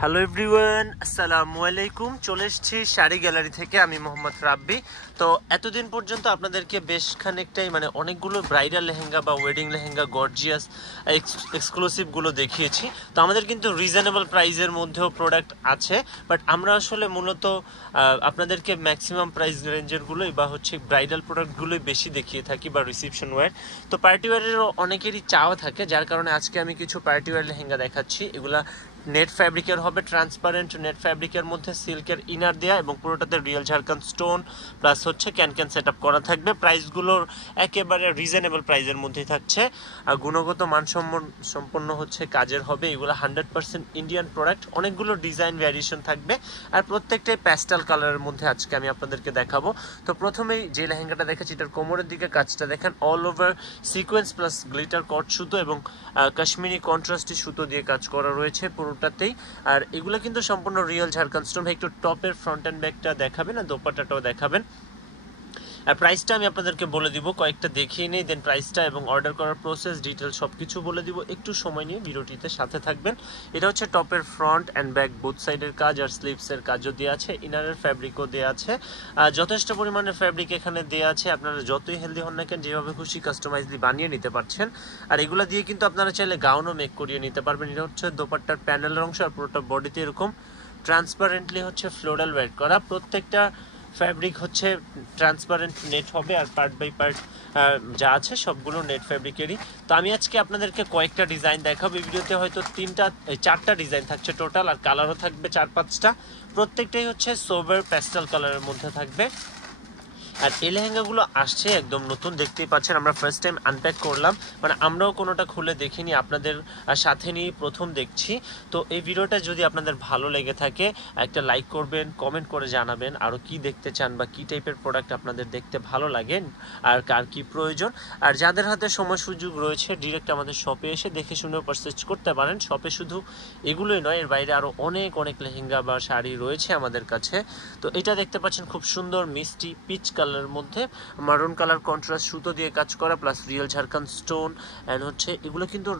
Hello everyone, আসসালামু আলাইকুম। চলে এসেছি শাড়ি গ্যালারি থেকে। আমি মোহাম্মদ রাব্বি। তো এতদিন পর্যন্ত আপনাদেরকে বেশ খানিকটাই অনেকগুলো ব্রাইডাল লেহেঙ্গা বা ওয়েডিং লেহেঙ্গা গর্জিয়াস এক্সক্লুসিভগুলো দেখিয়েছি। তো আমাদের কিন্তু রিজনেবল প্রাইসের মধ্যেও প্রোডাক্ট আছে, বাট আমরা আসলে মূলত আপনাদেরকে ম্যাক্সিমাম প্রাইস রেঞ্জেরগুলোই বা ব্রাইডাল প্রোডাক্টগুলোই বেশি দেখিয়ে থাকি বা রিসেপশন ওয়্যার। তো পার্টি ওয়্যারেরও অনেকেরই চাওয়া থাকে, যার কারণে আজকে আমি কিছু পার্টি ওয়্যার লেহেঙ্গা দেখাচ্ছি। এগুলা নেট ফ্যাব্রিকের হবে, ট্রান্সপারেন্ট নেট ফ্যাব্রিকের মধ্যে সিল্কের ইনার দেয়া এবং পুরোটাতে রিয়েল ঝাড়খান্ড স্টোন প্লাস ক্যান সেট আপ করা থাকবে। প্রাইসগুলোর একেবারে রিজনেবল প্রাইসের মধ্যেই থাকছে। আর গুণগত মানসম্পন্ন কাজের হবে। এগুলো 100% ইন্ডিয়ান প্রোডাক্ট। অনেকগুলো ডিজাইন ভ্যারিয়েশন থাকবে আর প্রত্যেকটাই প্যাস্টেল কালারের মধ্যে আজকে আমি আপনাদেরকে দেখাবো। তো প্রথমেই যে লেহেঙ্গাটা দেখাচ্ছি, এটার কোমরের দিকে কাজটা দেখেন, all over sequence plus glitter কট সুতো এবং কাশ্মীরি কন্ট্রাস্টি সুতো দিয়ে কাজ করা রয়েছে পুরোটাতেই। আর এগুলো কিন্তু সম্পূর্ণ রিয়েল ঝাড়খান্ড স্টোন। একটু টপের ফ্রন্ট অ্যান্ড ব্যাকটা দেখাবেন আর দোপাট্টাটাও দেখাবেন। আর প্রাইসটা আমি আপনাদেরকে বলে দিব, কয়েকটা দেখিয়ে নিই, দেন প্রাইসটা এবং অর্ডার করার প্রসেস ডিটেল সব কিছু বলে দিব। একটু সময় নিয়ে ভিডিওটিতে সাথে থাকবেন। এটা হচ্ছে টপের ফ্রন্ট অ্যান্ড ব্যাক বোথ সাইডের কাজ আর স্লিভসের কাজও দেওয়া আছে, ইনারের ফ্যাব্রিকও দেওয়া আছে। যথেষ্ট পরিমাণে ফ্যাব্রিক এখানে দেওয়া আছে। আপনারা যতই হেলদি হন না কেন, যেভাবে খুশি কাস্টমাইজলি বানিয়ে নিতে পারছেন। আর এগুলো দিয়ে কিন্তু আপনারা চাইলে গাউনও মেক করিয়ে নিতে পারবেন। এটা হচ্ছে দোপাট্টার প্যানেলের অংশ আর পুরোটা বডিতে এরকম ট্রান্সপারেন্টলি ফ্লোরাল ওয়ার্ক করা। প্রত্যেকটা ফ্যাব্রিক ট্রান্সপারেন্ট নেট হবে আর পার্ট বাই পার্ট যা আছে সবগুলো নেট ফ্যাব্রিকেরই। তো আমি আজকে আপনাদেরকে কয়েকটা ডিজাইন দেখাবো। এই ভিডিওতে হয়তো 4টা ডিজাইন থাকছে টোটাল, আর কালারও থাকবে 4-5টা। প্রত্যেকটাই সোবার প্যাস্টেল কালারের মধ্যে থাকবে। আর এই লেহেঙ্গাগুলো আসছে একদম নতুন, দেখতেই পাচ্ছেন। আমরা ফার্স্ট টাইম আনপ্যাক করলাম, আমরাও কোনোটা খুলে দেখিনি, আপনাদের সাথে নিয়ে প্রথম দেখছি। তো এই ভিডিওটা যদি আপনাদের ভালো লেগে থাকে, একটা লাইক করবেন, কমেন্ট করে জানাবেন আরও কি দেখতে চান বা কী টাইপের প্রোডাক্ট আপনাদের দেখতে ভালো লাগে আর কার কী প্রয়োজন। আর যাদের হাতে সময় সুযোগ রয়েছে, ডিরেক্ট আমাদের শপে এসে দেখে শুনেও পারচেজ করতে পারেন। শপে শুধু এগুলোই নয়, এর বাইরে আরও অনেক লেহেঙ্গা বা শাড়ি রয়েছে আমাদের কাছে। তো এটা দেখতে পাচ্ছেন, খুব সুন্দর মিষ্টি পিচ কালারের মধ্যে মারুন কালার কন্ট্রাস্ট সুতো দিয়ে কাজ করা plus real Jharkhand stone and এগুলো কিন্তু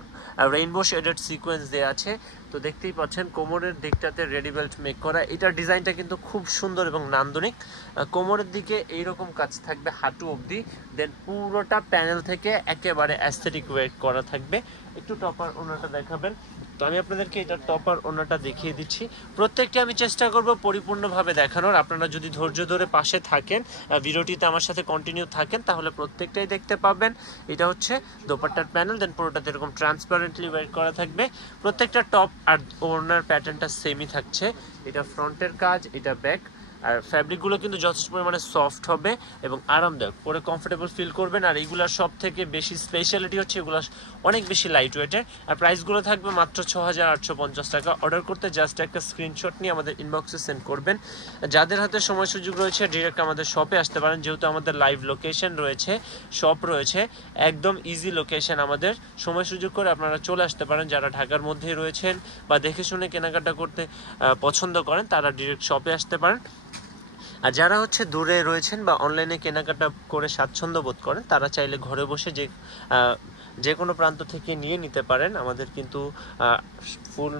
রেইনবো শেডেড সিকোয়েন্স দেওয়া আছে। তো দেখতেই পাচ্ছেন কোমরের দিকটাতে রেডি বেল্ট মেক করা। এটার ডিজাইনটা কিন্তু খুব সুন্দর এবং নান্দনিক। কোমরের দিকে এইরকম কাজ থাকবে হাঁটু অবধি, দেন পুরোটা প্যানেল থেকে একেবারে অ্যাস্থেটিক ওয়ার্ক করা থাকবে। একটু টপার ওনাটা দেখাবেন। তো আমি আপনাদেরকে এটা টপার ওনাটা দেখিয়ে দিচ্ছি। প্রত্যেকটা আমি চেষ্টা করব পরিপূর্ণভাবে দেখানোর। আপনারা যদি ধৈর্য ধরে পাশে থাকেন, ভিডিওটিতে আমার সাথে কন্টিনিউ থাকেন, তাহলে প্রত্যেকটাই দেখতে পাবেন। এটা হচ্ছে দোপাট্টার প্যানেল, দেন পুরোটাতে এরকম ট্রান্সপারেন্টলি ওয়ার করা থাকবে। প্রত্যেকটা টপ আর ওড়নার প্যাটার্নটা সেমই থাকছে। এটা ফ্রন্টের কাজ, এটা ব্যাক। আর ফ্যাব্রিকগুলো কিন্তু যথেষ্ট পরিমাণে সফট হবে এবং আরামদায়ক, পরে কমফোর্টেবল ফিল করবেন। আর এইগুলোর সব থেকে বেশি স্পেশালিটি হচ্ছে এগুলো অনেক বেশি লাইট ওয়েটের। আর প্রাইসগুলো থাকবে মাত্র 6,850 টাকা। অর্ডার করতে জাস্ট একটা স্ক্রিনশট নিয়ে আমাদের ইনবক্সে সেন্ড করবেন। যাদের হাতে সময় সুযোগ রয়েছে, ডিরেক্ট আমাদের শপে আসতে পারেন, যেহেতু আমাদের লাইভ লোকেশন রয়েছে, শপ রয়েছে, একদম ইজি লোকেশন আমাদের। সময় সুযোগ করে আপনারা চলে আসতে পারেন। যারা ঢাকার মধ্যেই রয়েছেন বা দেখে শুনে কেনাকাটা করতে পছন্দ করেন, তারা ডিরেক্ট শপে আসতে পারেন। আর যারা দূরে রয়েছেন বা অনলাইনে কেনাকাটা করে স্বাচ্ছন্দ্য বোধ করেন, তারা চাইলে ঘরে বসে যে কোনো প্রান্ত থেকে নিয়ে নিতে পারেন। আমাদের কিন্তু ফুল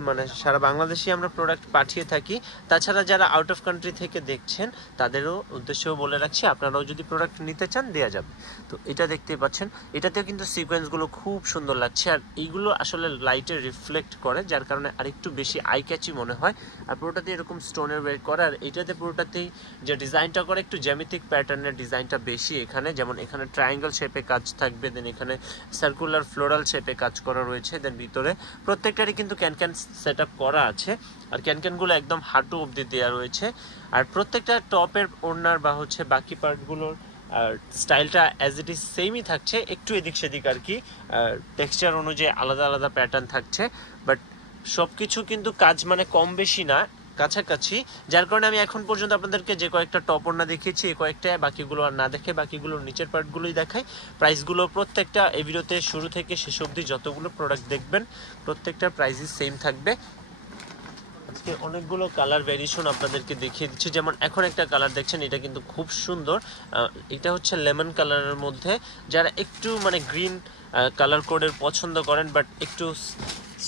সারা বাংলাদেশে আমরা প্রোডাক্ট পাঠিয়ে থাকি। তাছাড়া যারা আউট অফ কান্ট্রি থেকে দেখছেন, তাদেরও উদ্দেশ্যেও বলে রাখছি, আপনারাও যদি প্রোডাক্ট নিতে চান দেওয়া যাবে। তো এটা দেখতেই পাচ্ছেন, এটাতেও কিন্তু সিকোয়েন্সগুলো খুব সুন্দর লাগছে। আর এইগুলো আসলে লাইটে রিফ্লেক্ট করে, যার কারণে আরেকটু বেশি আই ক্যাচি মনে হয়। আর পুরোটাতে এরকম স্টোনের ওয়ার্ক করা। আর এটাতে পুরোটাতেই যে ডিজাইনটা করে একটু জ্যামিতিক প্যাটার্নের ডিজাইনটা বেশি এখানে। যেমন এখানে ট্রায়াঙ্গেল শেপে কাজ থাকবে, দেন এখানে সার্কুলার ফ্লোরাল শেপে কাজ করা রয়েছে, দেন ভিতরে প্রত্যেকটারই কিন্তু ক্যান সেট আপ করা আছে। আর ক্যানগুলো একদম হাঁটু অবধি দেওয়া রয়েছে। আর প্রত্যেকটা টপের ওড়নার বা বাকি পার্টগুলোর আর স্টাইলটা অ্যাজ ইট ইজ সেমই থাকছে, একটু এদিক সেদিক আর কি। টেক্সচার অনুযায়ী আলাদা আলাদা প্যাটার্ন থাকছে, বাট সব কিছু কিন্তু কাজ কম বেশি না, কাছাকাছি। যার কারণে আমি এখন পর্যন্ত আপনাদেরকে যে কয়েকটা টপ ওড়না দেখিয়েছি, এই কয়েকটা, বাকিগুলো আর না দেখে বাকিগুলোর নিচের পার্টগুলোই দেখাই। প্রাইসগুলো প্রত্যেকটা এই ভিডিওতে শুরু থেকে শেষ অবধি যতগুলো প্রোডাক্ট দেখবেন, প্রত্যেকটার প্রাইসই সেম থাকবে। আজকে অনেকগুলো কালার ভ্যারিয়েশন আপনাদেরকে দেখিয়ে দিচ্ছি। যেমন এখন একটা কালার দেখছেন, এটা কিন্তু খুব সুন্দর। এটা হচ্ছে লেমন কালারের মধ্যে। যারা একটু গ্রিন কালার কোডের পছন্দ করেন, বাট একটু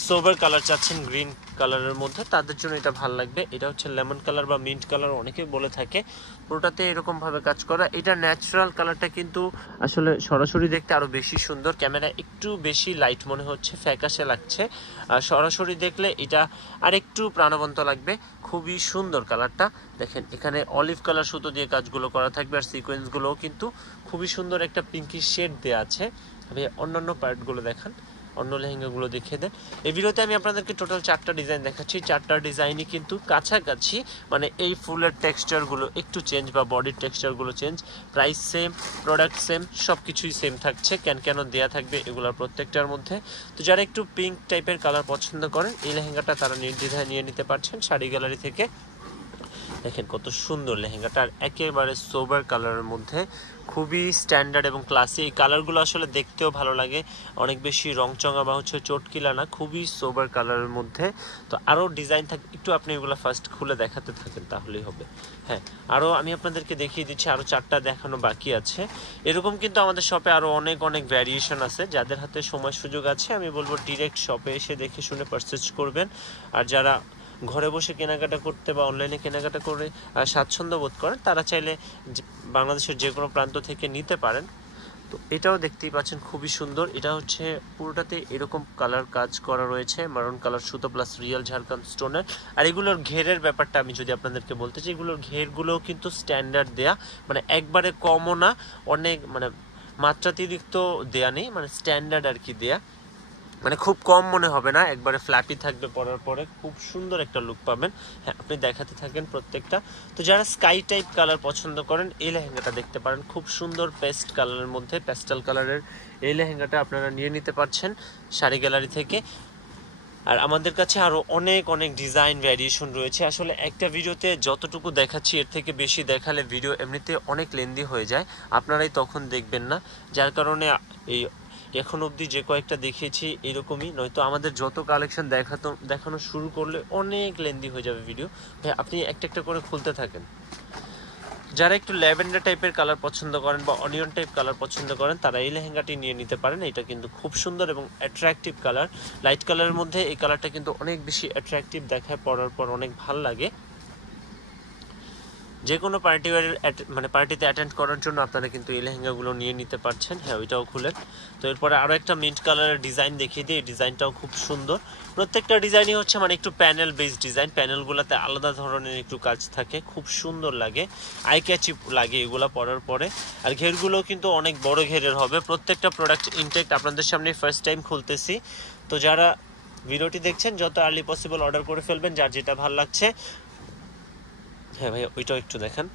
সোবার কালার চাচ্ছেন, গ্রিন কালারের মধ্যে, তাদের জন্য এটা ভালো লাগবে। এটা হচ্ছে লেমন কালার বা মিন্ট কালার অনেকে বলে থাকে, পুরোটাতে এরকম ভাবে কাজ করা। এটা ন্যাচারাল কালারটা কিন্তু আসলে সরাসরি দেখতে আরো বেশি সুন্দর, ক্যামেরা একটু বেশি লাইট মনে হচ্ছে, ফ্যাকাশে লাগছে, আর সরাসরি দেখলে এটা আর একটু প্রাণবন্ত লাগবে। খুবই সুন্দর কালারটা। দেখেন এখানে অলিভ কালার সুতো দিয়ে কাজগুলো করা থাকবে, আর সিকোয়েন্সগুলোও কিন্তু খুবই সুন্দর একটা পিঙ্কি শেড দেওয়া আছে। অন্যান্য পার্টগুলো দেখান, অন্য লেহেঙ্গাগুলো দেখিয়ে দেন। এই ভিডিওতে আমি আপনাদেরকে টোটাল 4টা ডিজাইন দেখাচ্ছি। 4টা ডিজাইনই কিন্তু কাছাকাছি, মানে এই ফুলের টেক্সচারগুলো একটু চেঞ্জ বা বডির টেক্সচারগুলো change, price same, product same, সব কিছুই সেম থাকছে, কেন দেওয়া থাকবে এগুলোর প্রত্যেকটার মধ্যে। তো যারা একটু পিঙ্ক টাইপের কালার পছন্দ করেন, এই লেহেঙ্গাটা তারা নির্দ্বিধায় নিয়ে নিতে পারছেন শাড়ি গ্যালারি থেকে। দেখেন কত সুন্দর লেহেঙ্গাটা, আর একেবারে সোবার কালারের মধ্যে, খুবই স্ট্যান্ডার্ড এবং ক্লাসি। এই কালারগুলো আসলে দেখতেও ভালো লাগে, অনেক বেশি রংচঙা বা হচ্ছে চটকিলা না, খুবই সোবার কালারের মধ্যে। তো আরও ডিজাইন থাকে, একটু আপনি এগুলো ফার্স্ট খুলে দেখাতে থাকেন তাহলেই হবে। হ্যাঁ, আরও আমি আপনাদেরকে দেখিয়ে দিচ্ছি, আরও 4টা দেখানো বাকি আছে। এরকম কিন্তু আমাদের শপে আরও অনেক ভ্যারিয়েশন আছে। যাদের হাতে সময় সুযোগ আছে আমি বলবো ডিরেক্ট শপে এসে দেখে শুনে পারচেজ করবেন। আর যারা ঘরে বসে কেনাকাটা করতে বা অনলাইনে কেনাকাটা করে স্বাচ্ছন্দ্য বোধ করেন, তারা চাইলে বাংলাদেশের যে কোনো প্রান্ত থেকে নিতে পারেন। তো এটাও দেখতেই পাচ্ছেন খুবই সুন্দর। এটা হচ্ছে পুরোটাতে এরকম কালার কাজ করা রয়েছে, মারুন কালার সুতো প্লাস রিয়েল ঝাড়খান্ড স্টোনের। আর এগুলোর ঘেরের ব্যাপারটা আমি যদি আপনাদেরকে বলতে চাই, এগুলোর ঘেরগুলোও কিন্তু স্ট্যান্ডার্ড দেয়া, মানে একবারে কমও না, অনেক মানে মাত্রাতিরিক্ত দেয়া নেই, মানে স্ট্যান্ডার্ড আর কি দেয়া, মানে খুব কম মনে হবে না, একবারে ফ্ল্যাপি থাকবে, পরার পরে খুব সুন্দর একটা লুক পাবেন। হ্যাঁ, আপনি দেখাতে থাকেন প্রত্যেকটা। তো যারা স্কাই টাইপ কালার পছন্দ করেন, এই লেহেঙ্গাটা দেখতে পারেন, খুব সুন্দর পেস্ট কালারের মধ্যে, প্যাস্টেল কালারের এই লেহেঙ্গাটা আপনারা নিয়ে নিতে পারছেন শাড়ি গ্যালারি থেকে। আর আমাদের কাছে আরও অনেক ডিজাইন ভ্যারিয়েশন রয়েছে। আসলে একটা ভিডিওতে যতটুকু দেখাচ্ছি, এর থেকে বেশি দেখালে ভিডিও এমনিতে অনেক লেন্দি হয়ে যায়, আপনারাই তখন দেখবেন না। যার কারণে এই এখন অবধি যে কয়েকটা দেখিয়েছি এরকমই, নয়তো আমাদের যত কালেকশন দেখানো শুরু করলে অনেক লেন্দি হয়ে যাবে ভিডিও। ভাই আপনি একটা করে খুলতে থাকেন। যারা একটু ল্যাভেন্ডার টাইপের কালার পছন্দ করেন বা অনিয়ন টাইপ কালার পছন্দ করেন, তারা এই লেহেঙ্গাটি নিয়ে নিতে পারেন। এটা কিন্তু খুব সুন্দর এবং অ্যাট্রাকটিভ কালার, লাইট কালারের মধ্যে এই কালারটা কিন্তু অনেক বেশি অ্যাট্রাকটিভ দেখায়, পরার পর অনেক ভালো লাগে। যে কোনো মানে পার্টিতে অ্যাটেন্ড করার জন্য আপনারা কিন্তু এই লেহেঙ্গাগুলো নিয়ে নিতে পারছেন। হ্যাঁ, ওইটাও খুলেন। তো এরপরে আরও একটা মিন্ট কালারের ডিজাইন দেখিয়ে দিই, এই ডিজাইনটাও খুব সুন্দর। প্রত্যেকটা ডিজাইনই হচ্ছে মানে একটু প্যানেল বেসড ডিজাইন, প্যানেলগুলোতে আলাদা ধরনের একটু কাজ থাকে, খুব সুন্দর লাগে, আই ক্যাচি লাগে এগুলো পরার পরে। আর ঘেরগুলোও কিন্তু অনেক বড় ঘেরের হবে। প্রত্যেকটা প্রোডাক্ট ইনটেক্ট আপনাদের সামনে ফার্স্ট টাইম খুলতেছি। তো যারা ভিডিওটি দেখছেন, যত আর্লি পসিবল অর্ডার করে ফেলবেন, যার যেটা ভালো লাগছে। হ্যাঁ ভাই, ওইটাও একটু দেখান।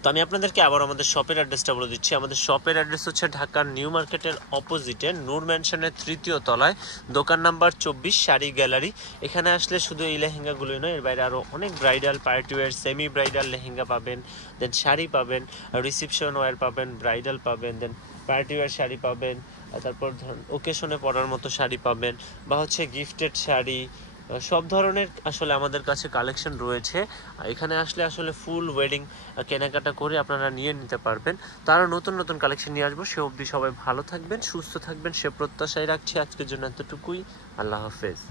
তো আমি আপনাদেরকে আবার আমাদের শপের অ্যাড্রেসটা বলে দিচ্ছি। আমাদের শপের অ্যাড্রেস হচ্ছে ঢাকার নিউ মার্কেটের অপোজিটে নূর ম্যানশনের 3য় তলায়, দোকান নাম্বার 24, শাড়ি গ্যালারি। এখানে আসলে শুধু এই লেহেঙ্গাগুলোই নয়, এর বাইরে আরও অনেক bridal, party wear, semi bridal lehenga পাবেন, দেন শাড়ি পাবেন, রিসেপশন ওয়্যার পাবেন, ব্রাইডাল পাবেন, দেন পার্টিওয়ার শাড়ি পাবেন, তারপর ধরুন ওকেশনে পরার মতো শাড়ি পাবেন, বা হচ্ছে গিফটেড শাড়ি, সব ধরনের আসলে আমাদের কাছে কালেকশন রয়েছে। এখানে আসলে ফুল ওয়েডিং কেনাকাটা করে আপনারা নিয়ে নিতে পারবেন। তারা নতুন কালেকশন নিয়ে আসবো। সে অবধি সবাই ভালো থাকবেন, সুস্থ থাকবেন, সে প্রত্যাশাই রাখছি। আজকের জন্য এতটুকুই। আল্লাহ হাফেজ।